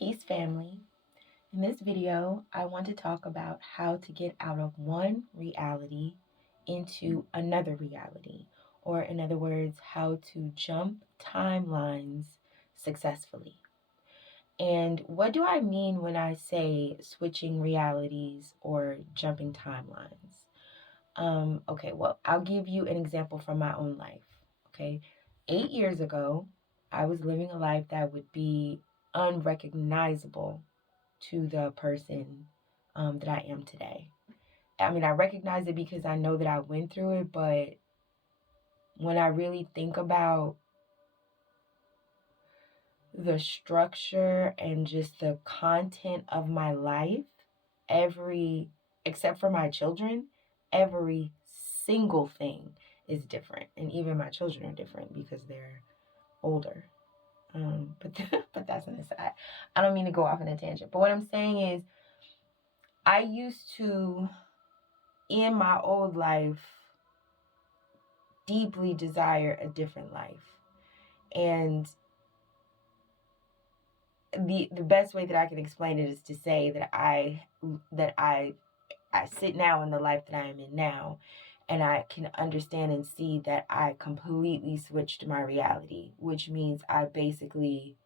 Peace family. In this video, I want to talk about how to get out of one reality into another reality, or in other words, how to jump timelines successfully. And what do I mean when I say switching realities or jumping timelines? Okay, well, I'll give you an example from my own life. Okay, 8 years ago, I was living a life that would be unrecognizable to the person that I am today. I mean, I recognize it because I know that I went through it, but when I really think about the structure and just the content of my life, except for my children, every single thing is different. And even my children are different because they're older. But that's an aside. I don't mean to go off on a tangent. But what I'm saying is, I used to, in my old life, deeply desire a different life. And the best way that I can explain it is to say that I sit now in the life that I am in now, and I can understand and see that I completely switched my reality, which means I basically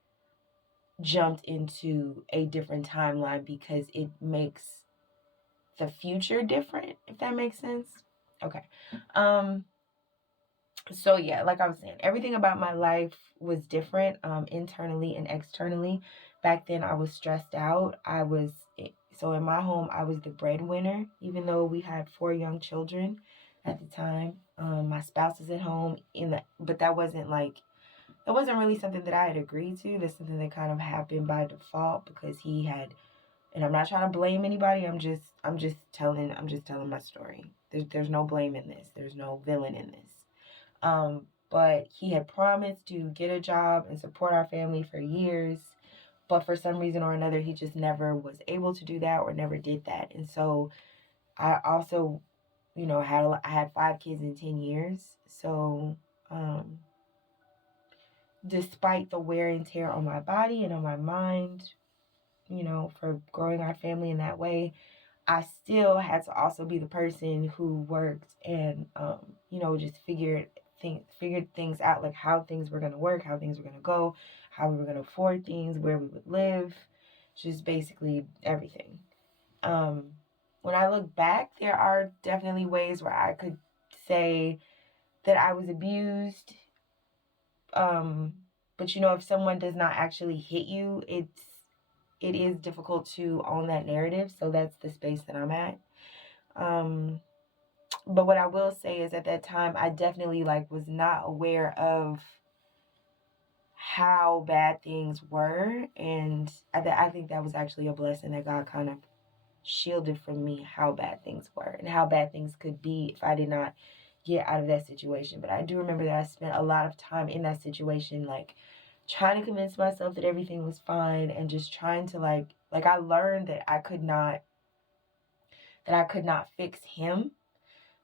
jumped into a different timeline because it makes the future different, if that makes sense. Okay. So yeah, like I was saying, everything about my life was different, internally and externally. Back then I was stressed out. So in my home I was the breadwinner, even though we had 4 young children at the time. My spouse is at home but that wasn't really something that I had agreed to. That's something that kind of happened by default because he had, and I'm not trying to blame anybody. I'm just telling my story. There's no blame in this. There's no villain in this. But he had promised to get a job and support our family for years, but for some reason or another, he just never was able to do that or never did that. And so I also, I had 5 kids in 10 years. So, despite the wear and tear on my body and on my mind, for growing our family in that way, I still had to also be the person who worked and, just figured things out, like how things were going to work, how things were going to go, how we were going to afford things, where we would live, just basically everything. When I look back, there are definitely ways where I could say that I was abused. But if someone does not actually hit you, it is difficult to own that narrative. So that's the space that I'm at. But what I will say is at that time, I definitely was not aware of how bad things were. And I think that was actually a blessing that God kind of shielded from me how bad things were and how bad things could be if I did not get out of that situation. But I do remember that I spent a lot of time in that situation, trying to convince myself that everything was fine and just trying to I learned that I could not fix him,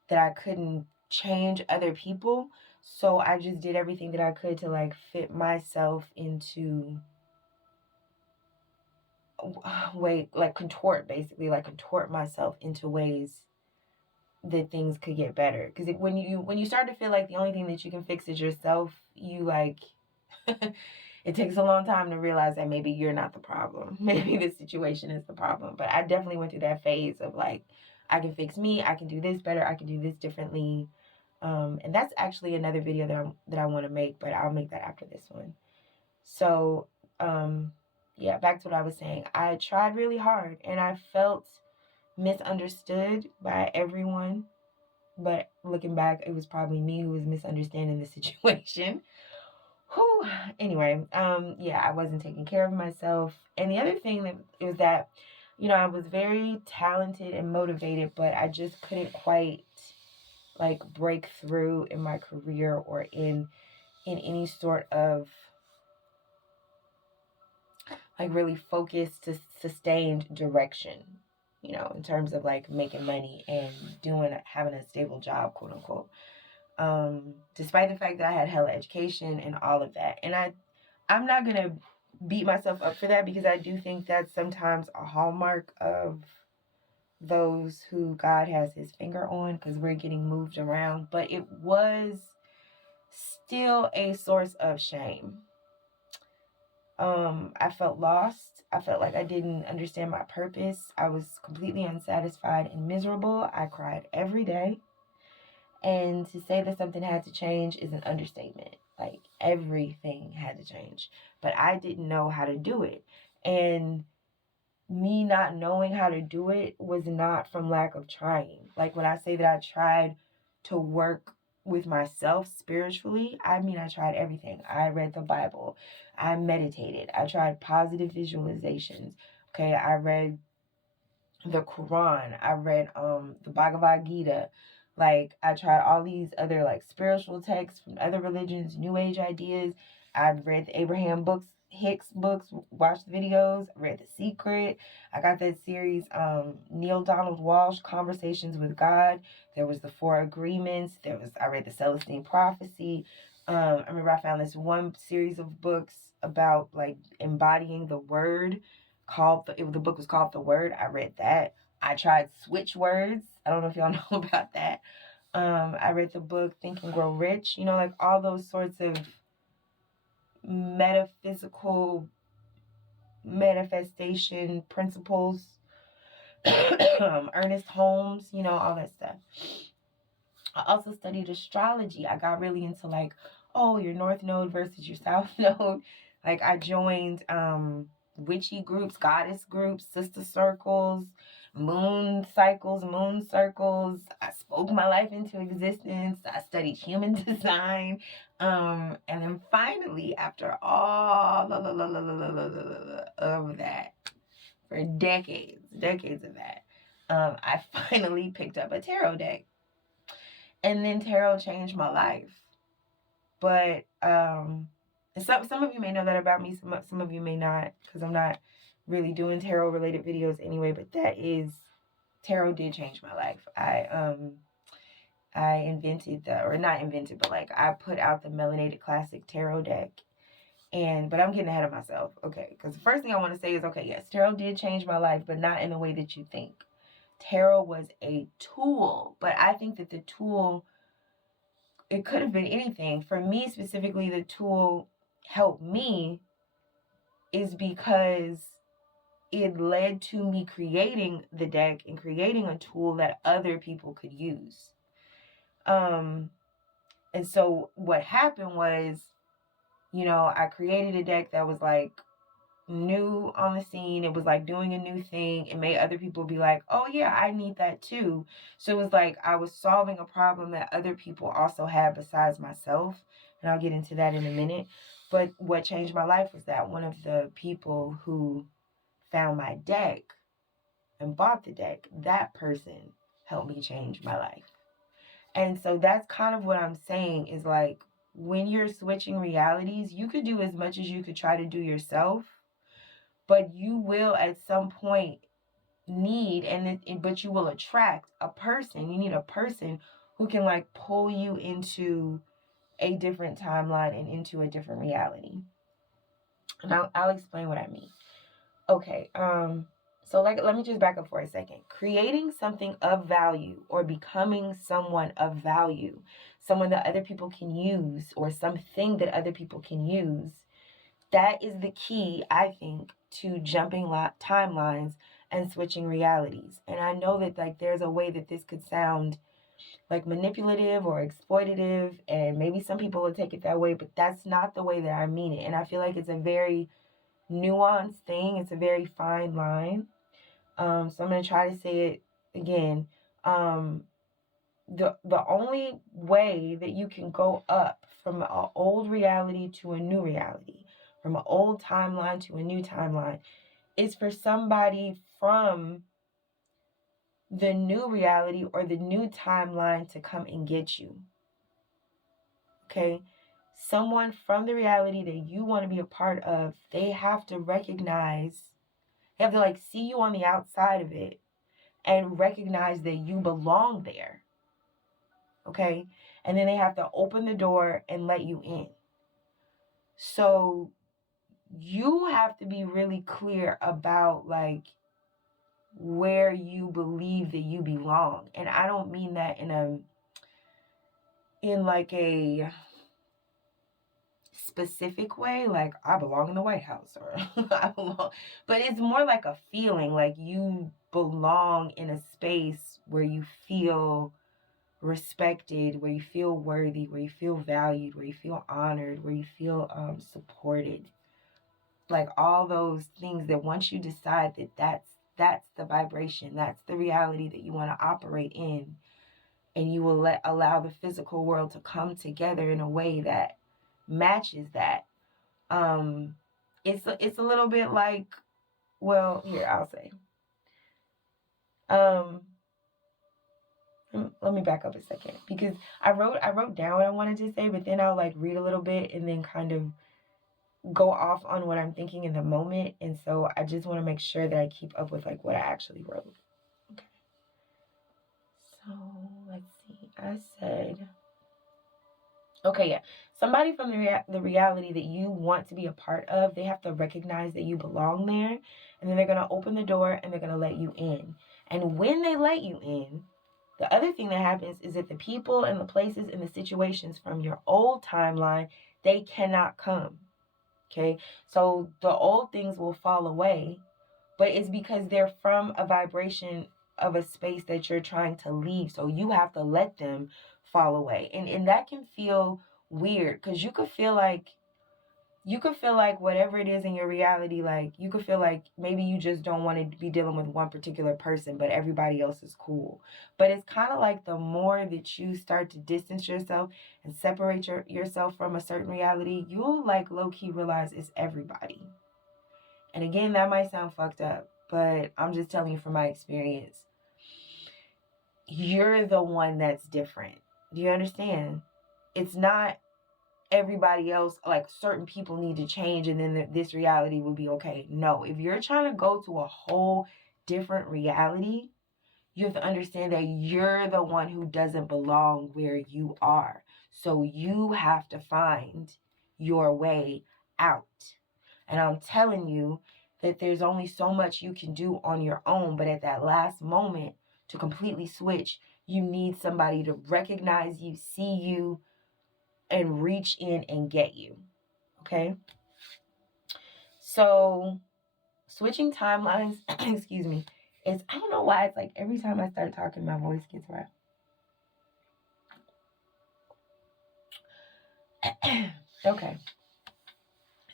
that I couldn't change other people. So I just did everything that I could to fit myself into contort myself into ways that things could get better. Because when you start to feel like the only thing that you can fix is yourself, it takes a long time to realize that maybe you're not the problem. Maybe the situation is the problem. But I definitely went through that phase of I can fix me, I can do this better, I can do this differently. And that's actually another video that I want to make, but I'll make that after this one. So, yeah, back to what I was saying. I tried really hard and I felt misunderstood by everyone. But looking back, it was probably me who was misunderstanding the situation. Whew. Anyway, yeah, I wasn't taking care of myself. And the other thing that is that, I was very talented and motivated, but I just couldn't quite break through in my career or in any sort of really focused, sustained direction, in terms of making money and having a stable job, quote unquote. Despite the fact that I had hella education and all of that. And I'm not gonna beat myself up for that, because I do think that's sometimes a hallmark of those who God has his finger on, because we're getting moved around. But it was still a source of shame. I felt lost. I felt like I didn't understand my purpose. I was completely unsatisfied and miserable. I cried every day. And to say that something had to change is an understatement. Like, everything had to change. But I didn't know how to do it. And me not knowing how to do it was not from lack of trying. Like, when I say that I tried to work with myself spiritually, I mean I tried everything. I read the Bible. I meditated. I tried positive visualizations. Okay, I read the Quran. I read the Bhagavad Gita. Like, I tried all these other like spiritual texts from other religions, new age ideas. I've read the Abraham books, Hicks books, watched the videos, read The Secret. I got that series, Neil Donald Walsh, Conversations with God. There was the Four Agreements. I read the Celestine Prophecy. I remember I found this one series of books about like embodying the word, the book was called The Word. I read that. I tried Switch Words. I don't know if y'all know about that. I read the book Think and Grow Rich. You know, like all those sorts of metaphysical manifestation principles. Ernest Holmes, you know, all that stuff. I also studied astrology. I got really into like, oh, your North Node versus your South Node. Like, I joined witchy groups, goddess groups, sister circles, moon cycles, moon circles. I spoke my life into existence. I studied human design. And then finally, after all of that, for decades of that, I finally picked up a tarot deck. And then tarot changed my life. But some of you may know that about me. Some of you may not, because I'm not really doing tarot related videos anyway. But tarot did change my life. I invented I put out the Melanated Classic Tarot deck. But I'm getting ahead of myself. Okay, because the first thing I want to say is, okay, yes, tarot did change my life, but not in the way that you think. Tarot was a tool, but I think that the tool, it could have been anything. For me specifically, the tool helped me is because it led to me creating the deck and creating a tool that other people could use. And so what happened was, you know, I created a deck that was like new on the scene. It was like doing a new thing. It made other people be like, oh yeah, I need that too. So it was like I was solving a problem that other people also had besides myself. And I'll get into that in a minute. But what changed my life was that one of the people who found my deck and bought the deck, that person helped me change my life. And so that's kind of what I'm saying is like, when you're switching realities, you could do as much as you could try to do yourself, but you will at some point but you will attract a person. You need a person who can like pull you into a different timeline and into a different reality. And I'll explain what I mean. Okay, so like, let me just back up for a second. Creating something of value or becoming someone of value, someone that other people can use, or something that other people can use, that is the key, I think, to jumping timelines and switching realities. And I know that like there's a way that this could sound like manipulative or exploitative, and maybe some people will take it that way, but that's not the way that I mean it. And I feel like it's a very nuanced thing. It's a very fine line. So I'm going to try to say it again. The only way that you can go up from an old reality to a new reality, from an old timeline to a new timeline, is for somebody from the new reality or the new timeline to come and get you. Okay? Someone from the reality that you want to be a part of, they have to like see you on the outside of it and recognize that you belong there. Okay? And then they have to open the door and let you in. So you have to be really clear about like where you believe that you belong. And I don't mean that in like a specific way, like I belong in the White House or I belong, but it's more like a feeling like you belong in a space where you feel respected, where you feel worthy, where you feel valued, where you feel honored, where you feel supported. Like all those things that once you decide that that's the vibration, that's the reality that you want to operate in, and you will allow the physical world to come together in a way that matches that. It's a little bit like, well, here I'll say. Let me back up a second, because I wrote down what I wanted to say, but then I'll like read a little bit and then kind of go off on what I'm thinking in the moment. And so I just want to make sure that I keep up with like what I actually wrote. Okay. So let's see. I said, okay, yeah. Somebody from the reality that you want to be a part of, they have to recognize that you belong there, and then they're going to open the door and they're going to let you in. And when they let you in, the other thing that happens is that the people and the places and the situations from your old timeline, they cannot come. Okay? So the old things will fall away, but it's because they're from a vibration of a space that you're trying to leave. So you have to let them fall away. And that can feel weird, because you could feel like whatever it is in your reality, like you could feel like maybe you just don't want to be dealing with one particular person, but everybody else is cool. But it's kind of like the more that you start to distance yourself and separate yourself from a certain reality, you'll like low-key realize it's everybody. And again, that might sound fucked up, but I'm just telling you from my experience. You're the one that's different. Do you understand? It's not everybody else, like certain people need to change and then this reality will be okay. No, if you're trying to go to a whole different reality, you have to understand that you're the one who doesn't belong where you are. So you have to find your way out. And I'm telling you that there's only so much you can do on your own, but at that last moment to completely switch, you need somebody to recognize you, see you, and reach in and get you. Okay? So, switching timelines, excuse me, is, I don't know why it's like every time I start talking, my voice gets rough. Okay.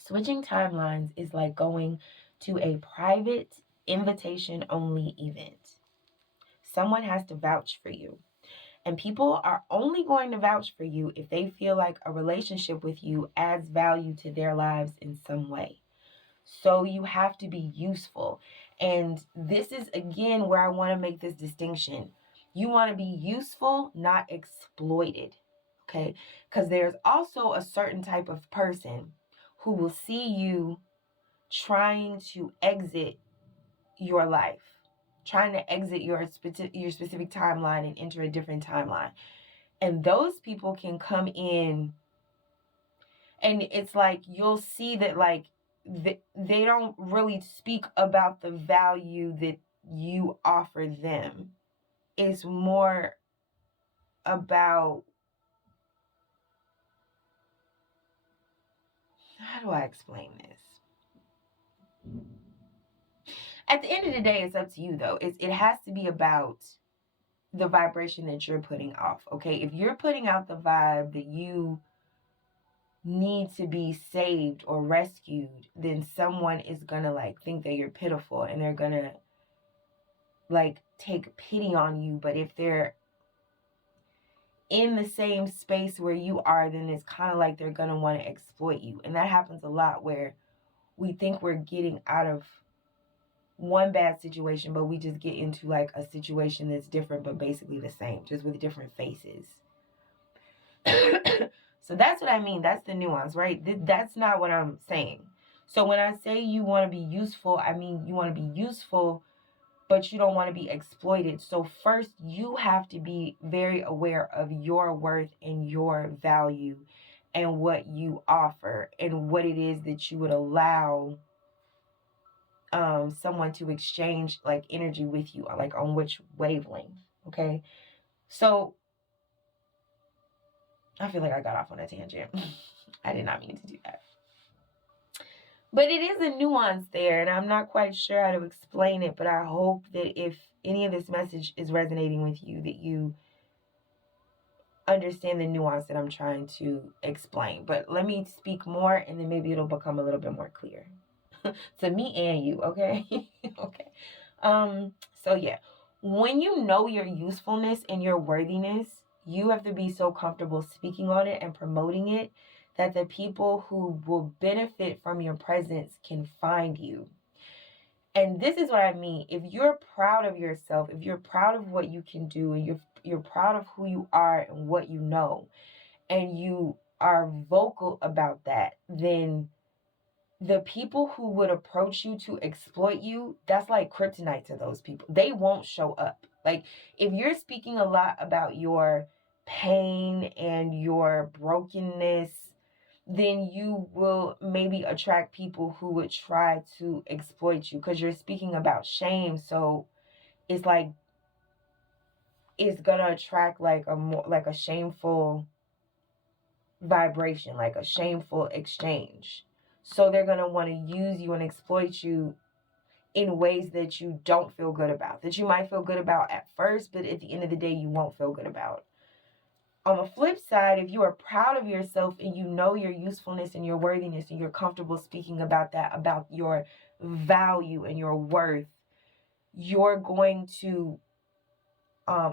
Switching timelines is like going to a private invitation only event. Someone has to vouch for you. And people are only going to vouch for you if they feel like a relationship with you adds value to their lives in some way. So you have to be useful. And this is, again, where I want to make this distinction. You want to be useful, not exploited. Okay? Because there's also a certain type of person who will see you trying to exit your life, trying to exit your specific timeline and enter a different timeline. And those people can come in, and it's like you'll see that like they don't really speak about the value that you offer them. It's more about, how do I explain this? At the end of the day, it's up to you though. It has to be about the vibration that you're putting off. Okay, if you're putting out the vibe that you need to be saved or rescued, then someone is gonna like think that you're pitiful and they're gonna like take pity on you. But if they're in the same space where you are, then it's kind of like they're gonna want to exploit you. And that happens a lot, where we think we're getting out of one bad situation, but we just get into like a situation that's different but basically the same, just with different faces. So that's what I mean. That's the nuance, right? That's not what I'm saying. So when I say you want to be useful, I mean you want to be useful, but you don't want to be exploited. So first, you have to be very aware of your worth and your value and what you offer and what it is that you would allow someone to exchange like energy with you, like on which wavelength. Okay, so I feel like I got off on a tangent. I did not mean to do that. But it is a nuance there, and I'm not quite sure how to explain it, but I hope that if any of this message is resonating with you, that you understand the nuance that I'm trying to explain. But let me speak more, and then maybe it'll become a little bit more clear to me and you, okay? Okay. So yeah, when you know your usefulness and your worthiness, you have to be so comfortable speaking on it and promoting it that the people who will benefit from your presence can find you. And this is what I mean. If you're proud of yourself, if you're proud of what you can do, and you're proud of who you are and what you know, and you are vocal about that, then the people who would approach you to exploit you, that's like kryptonite to those people. They won't show up. Like, if you're speaking a lot about your pain and your brokenness, then you will maybe attract people who would try to exploit you because you're speaking about shame. So it's like it's gonna attract like a more like a shameful vibration, like a shameful exchange. So they're going to want to use you and exploit you in ways that you don't feel good about, that you might feel good about at first, but at the end of the day, you won't feel good about. On the flip side, if you are proud of yourself and you know your usefulness and your worthiness and you're comfortable speaking about that, about your value and your worth, you're going to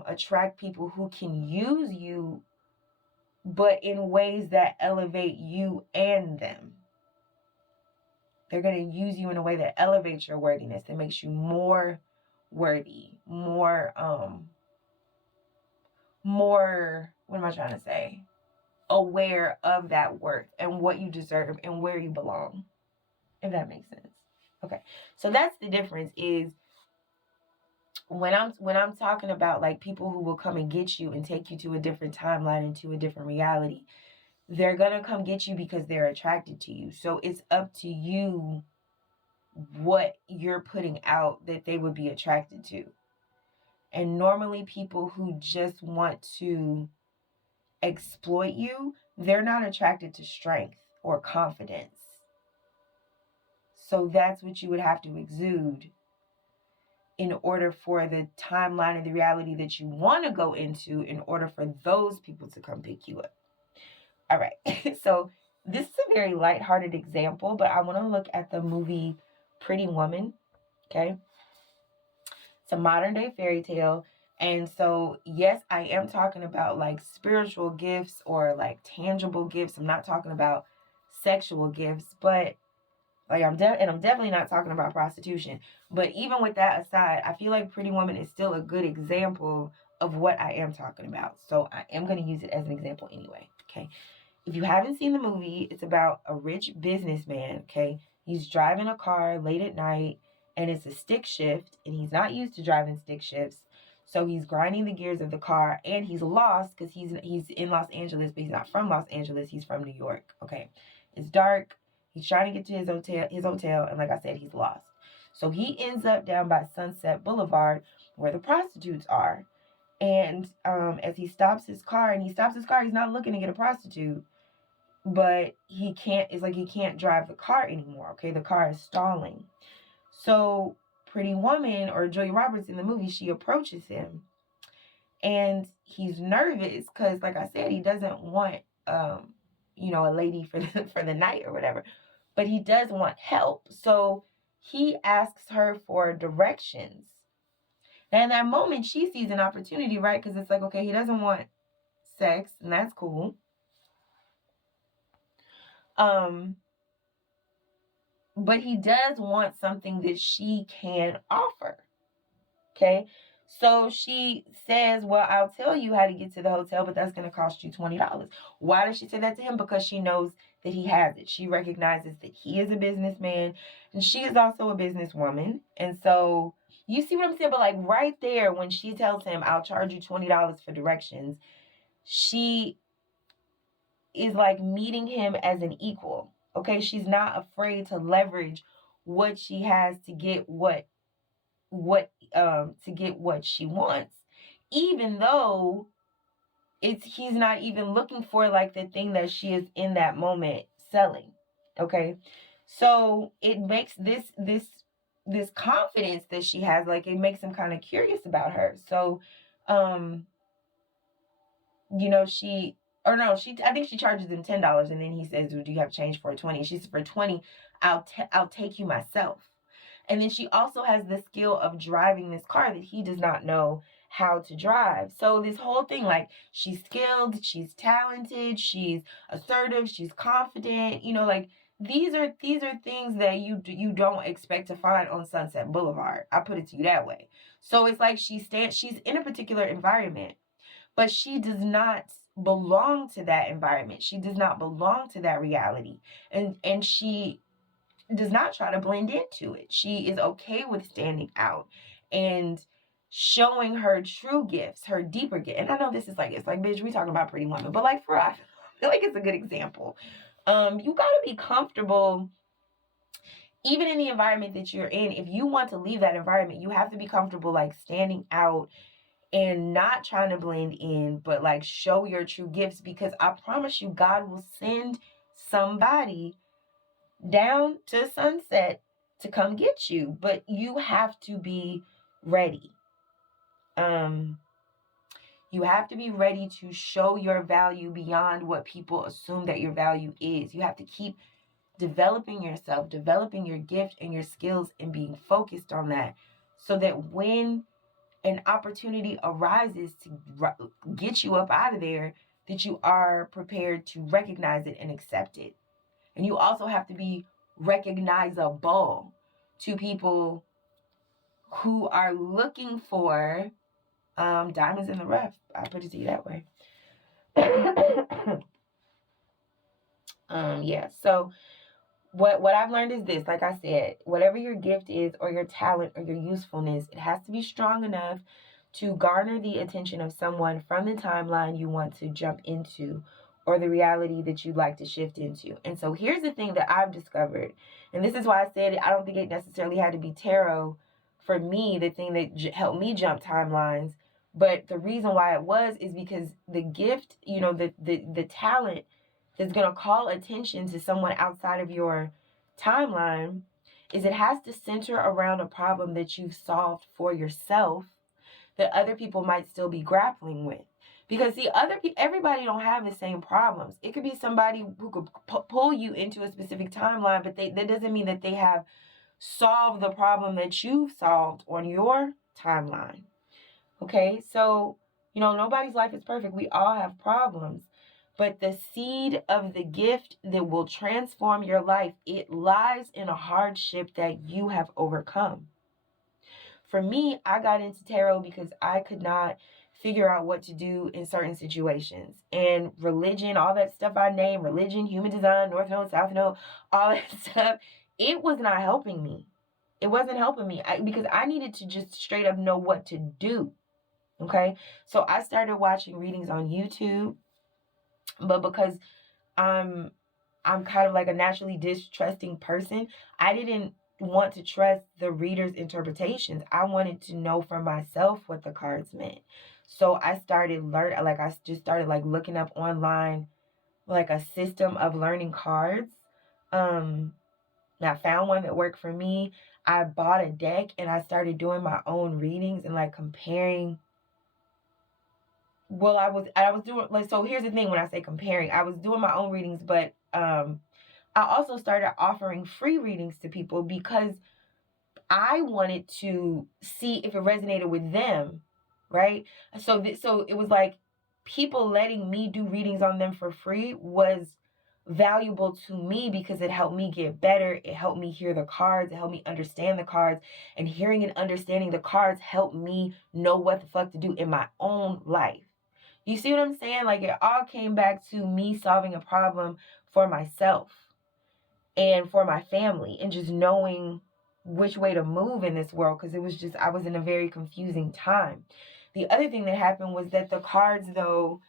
attract people who can use you, but in ways that elevate you and them. They're going to use you in a way that elevates your worthiness, that makes you more worthy, more, what am I trying to say? Aware of that worth and what you deserve and where you belong, if that makes sense. Okay. So that's the difference is when I'm talking about like people who will come and get you and take you to a different timeline and to a different reality, they're going to come get you because they're attracted to you. So it's up to you what you're putting out that they would be attracted to. And normally people who just want to exploit you, they're not attracted to strength or confidence. So that's what you would have to exude in order for the timeline and the reality that you want to go into, in order for those people to come pick you up. All right. So this is a very lighthearted example, but I want to look at the movie Pretty Woman. Okay. It's a modern day fairy tale. And so, yes, I am talking about like spiritual gifts or like tangible gifts. I'm not talking about sexual gifts, but like I'm definitely not talking about prostitution. But even with that aside, I feel like Pretty Woman is still a good example of what I am talking about. So I am going to use it as an example anyway. Okay. If you haven't seen the movie, it's about a rich businessman. Okay. He's driving a car late at night and it's a stick shift and he's not used to driving stick shifts. So he's grinding the gears of the car and he's lost because he's in Los Angeles, but he's not from Los Angeles. He's from New York. Okay. It's dark. He's trying to get to his hotel. And like I said, he's lost. So he ends up down by Sunset Boulevard where the prostitutes are. And as he stops his car, he's not looking to get a prostitute, but he can't drive the car anymore. Okay. The car is stalling. So Pretty Woman, or Julia Roberts in the movie, she approaches him and he's nervous because, like I said, he doesn't want, a lady for the night or whatever, but he does want help. So he asks her for directions. And in that moment, she sees an opportunity, right? Because it's like, okay, he doesn't want sex, and that's cool. But he does want something that she can offer. Okay. So she says, well, I'll tell you how to get to the hotel, but that's going to cost you $20. Why does she say that to him? Because she knows that he has it. She recognizes that he is a businessman and she is also a businesswoman. And so you see what I'm saying? But like right there, when she tells him, I'll charge you $20 for directions, she is like meeting him as an equal. Okay, she's not afraid to leverage what she has to get what to get what she wants, even though he's not even looking for like the thing that she is in that moment selling. Okay, so it makes this confidence that she has, like, it makes him kind of curious about her. So you know, she, or no, she, I think she charges him $10, and then he says, well, do you have change for 20? She says, for 20, I'll take you myself. And then she also has the skill of driving this car that he does not know how to drive. So this whole thing, like, she's skilled, she's talented, she's assertive, she's confident, you know, like, these are things that you don't expect to find on Sunset Boulevard. I put it to you that way. So it's like she's in a particular environment, but she does not belong to that environment. She does not belong to that reality. And she does not try to blend into it. She is okay with standing out and showing her true gifts, her deeper gift. And I know this is like, it's like, bitch, we talking about Pretty Woman, but like, I feel like it's a good example. You gotta be comfortable even in the environment that you're in. If you want to leave that environment, you have to be comfortable like standing out and not trying to blend in, but like show your true gifts, because I promise you, God will send somebody down to Sunset to come get you, but you have to be ready. You have to be ready to show your value beyond what people assume that your value is. You have to keep developing yourself, developing your gift and your skills, and being focused on that, so that when an opportunity arises to get you up out of there, that you are prepared to recognize it and accept it. And you also have to be recognizable to people who are looking for diamonds in the rough. I put it to you that way. Yeah, so what I've learned is this. Like I said, whatever your gift is, or your talent, or your usefulness, it has to be strong enough to garner the attention of someone from the timeline you want to jump into, or the reality that you'd like to shift into. And so here's the thing that I've discovered, and this is why I said I don't think it necessarily had to be tarot for me, the thing that helped me jump timelines. But the reason why it was is because the gift, you know, the talent that's going to call attention to someone outside of your timeline, is it has to center around a problem that you've solved for yourself that other people might still be grappling with. Because see, everybody don't have the same problems. It could be somebody who could pull you into a specific timeline, but that doesn't mean that they have solved the problem that you've solved on your timeline. Okay, so, you know, nobody's life is perfect. We all have problems. But the seed of the gift that will transform your life, it lies in a hardship that you have overcome. For me, I got into tarot because I could not figure out what to do in certain situations. And religion, all that stuff I named, religion, human design, North Node, South Node, all that stuff, it was not helping me. It wasn't helping me because I needed to just straight up know what to do. Okay? So I started watching readings on YouTube. But because I'm kind of like a naturally distrusting person, I didn't want to trust the reader's interpretations. I wanted to know for myself what the cards meant. So I started I just started like looking up online like a system of learning cards. I found one that worked for me. I bought a deck and I started doing my own readings and like comparing. Well, I was doing like, so here's the thing. When I say comparing, I was doing my own readings, but I also started offering free readings to people because I wanted to see if it resonated with them, right? So so it was like people letting me do readings on them for free was valuable to me because it helped me get better. It helped me hear the cards. It helped me understand the cards, and hearing and understanding the cards helped me know what the fuck to do in my own life. You see what I'm saying? Like, it all came back to me solving a problem for myself and for my family, and just knowing which way to move in this world, because it was just, I was in a very confusing time. The other thing that happened was that the cards, though,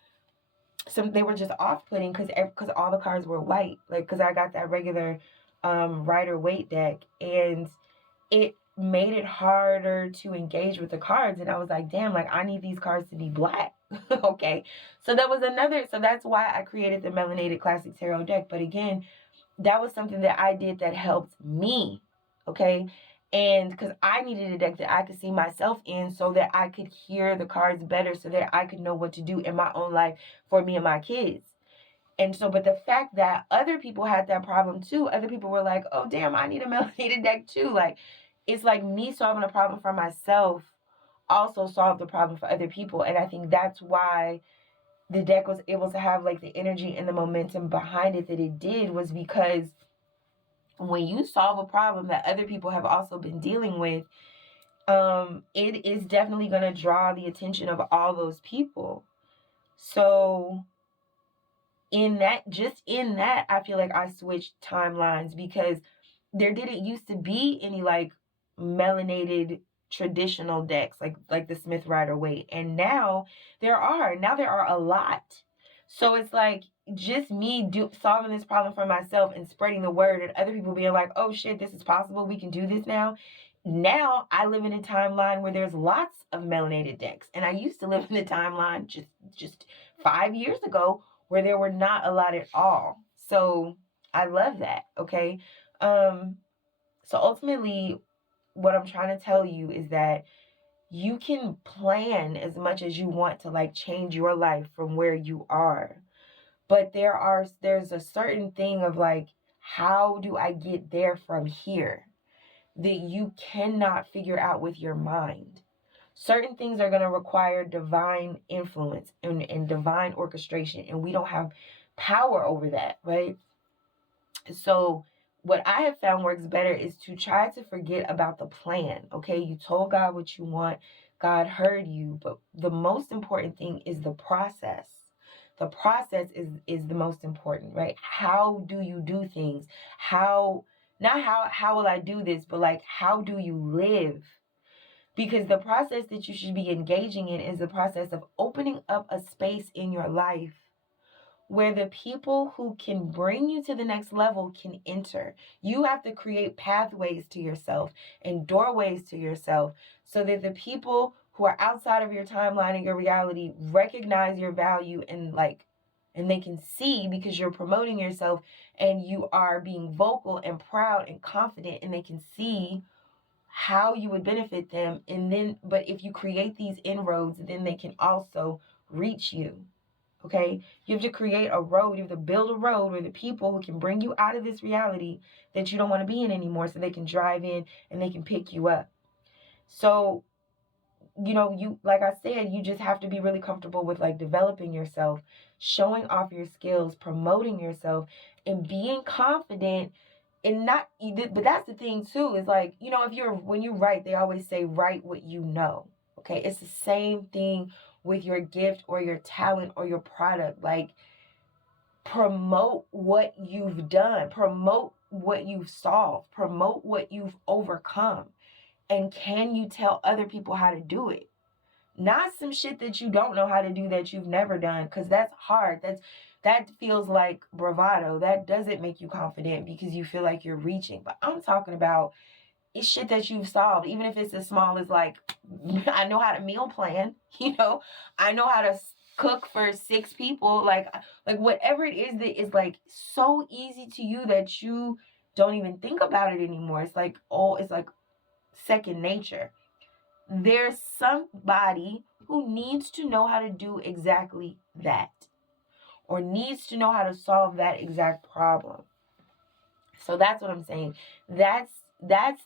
some, they were just off-putting because all the cards were white. Like, because I got that regular Rider Waite deck, and it made it harder to engage with the cards. And I was like, damn, like I need these cards to be black. Okay. So that's why I created the Melanated Classic Tarot deck. But again, that was something that I did that helped me. Okay. And because I needed a deck that I could see myself in so that I could hear the cards better, so that I could know what to do in my own life for me and my kids. And so, but the fact that other people had that problem too, other people were like, oh, damn, I need a melanated deck too. Like, it's like me solving a problem for myself also solved the problem for other people. And I think that's why the deck was able to have like the energy and the momentum behind it that it did, was because when you solve a problem that other people have also been dealing with, it is definitely going to draw the attention of all those people. So in that, I feel like I switched timelines, because there didn't used to be any like melanated traditional decks like the Smith Rider Waite, and now there are a lot. So it's like just me solving this problem for myself and spreading the word, and other people being like, oh shit, this is possible, we can do this now. Now I live in a timeline where there's lots of melanated decks, and I used to live in a timeline just 5 years ago where there were not a lot at all. So I love that. Okay. So ultimately, what I'm trying to tell you is that you can plan as much as you want to like change your life from where you are. But there's a certain thing of like, how do I get there from here, that you cannot figure out with your mind. Certain things are going to require divine influence and divine orchestration, and we don't have power over that, right? So what I have found works better is to try to forget about the plan. Okay, you told God what you want, God heard you, but the most important thing is the process. The process is the most important, right? How do you do things? How, not how will I do this, but like, how do you live? Because the process that you should be engaging in is the process of opening up a space in your life where the people who can bring you to the next level can enter. You have to create pathways to yourself and doorways to yourself, so that the people who are outside of your timeline and your reality recognize your value, and they can see, because you're promoting yourself and you are being vocal and proud and confident, and they can see how you would benefit them. And then, but if you create these inroads, then they can also reach you. Okay, you have to create a road. You have to build a road where the people who can bring you out of this reality that you don't want to be in anymore, so they can drive in and they can pick you up. So, you, like I said, you just have to be really comfortable with like developing yourself, showing off your skills, promoting yourself, and being confident. And not, but that's the thing too, is like, when you write, they always say write what you know. Okay, it's the same thing with your gift or your talent or your product. Like, promote what you've done, promote what you've solved, promote what you've overcome. And can you tell other people how to do it? Not some shit that you don't know how to do that you've never done, because that's hard. That feels like bravado. That doesn't make you confident because you feel like you're reaching. But I'm talking about it's shit that you've solved, even if it's as small as like, I know how to meal plan, I know how to cook for 6 people, like whatever it is that is like so easy to you that you don't even think about it anymore. It's like, oh, it's like second nature. There's somebody who needs to know how to do exactly that, or needs to know how to solve that exact problem. So that's what I'm saying. That's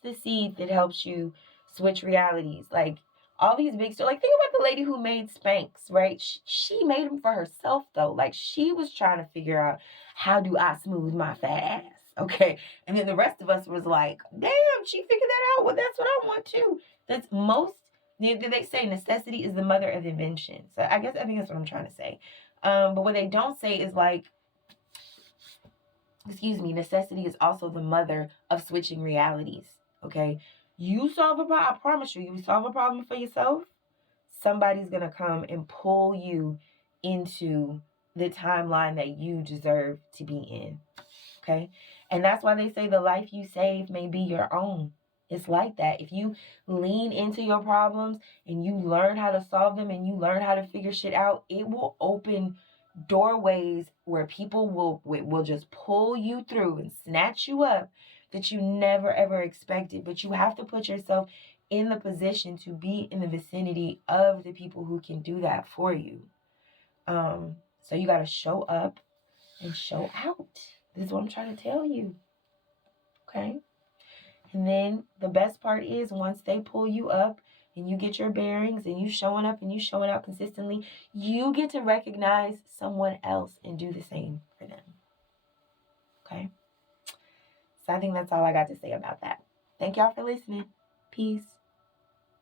the seed that helps you switch realities. Like all these big stuff. Like think about the lady who made Spanx, right? She made them for herself though. Like she was trying to figure out, how do I smooth my fat ass? Okay. And then the rest of us was like, damn, she figured that out. Well, that's what I want too. They say necessity is the mother of invention. So I think that's what I'm trying to say. But what they don't say is like, necessity is also the mother of switching realities. Okay. You solve a problem, I promise you solve a problem for yourself, somebody's going to come and pull you into the timeline that you deserve to be in. Okay? And that's why they say the life you save may be your own. It's like that. If you lean into your problems and you learn how to solve them and you learn how to figure shit out, it will open doorways where people will just pull you through and snatch you up that you never ever expected. But you have to put yourself in the position to be in the vicinity of the people who can do that for you. So you got to show up and show out. This is what I'm trying to tell you. Okay? And then the best part is once they pull you up and you get your bearings and you showing up and you showing out consistently, you get to recognize someone else and do the same for them. Okay? So I think that's all I got to say about that. Thank y'all for listening. Peace.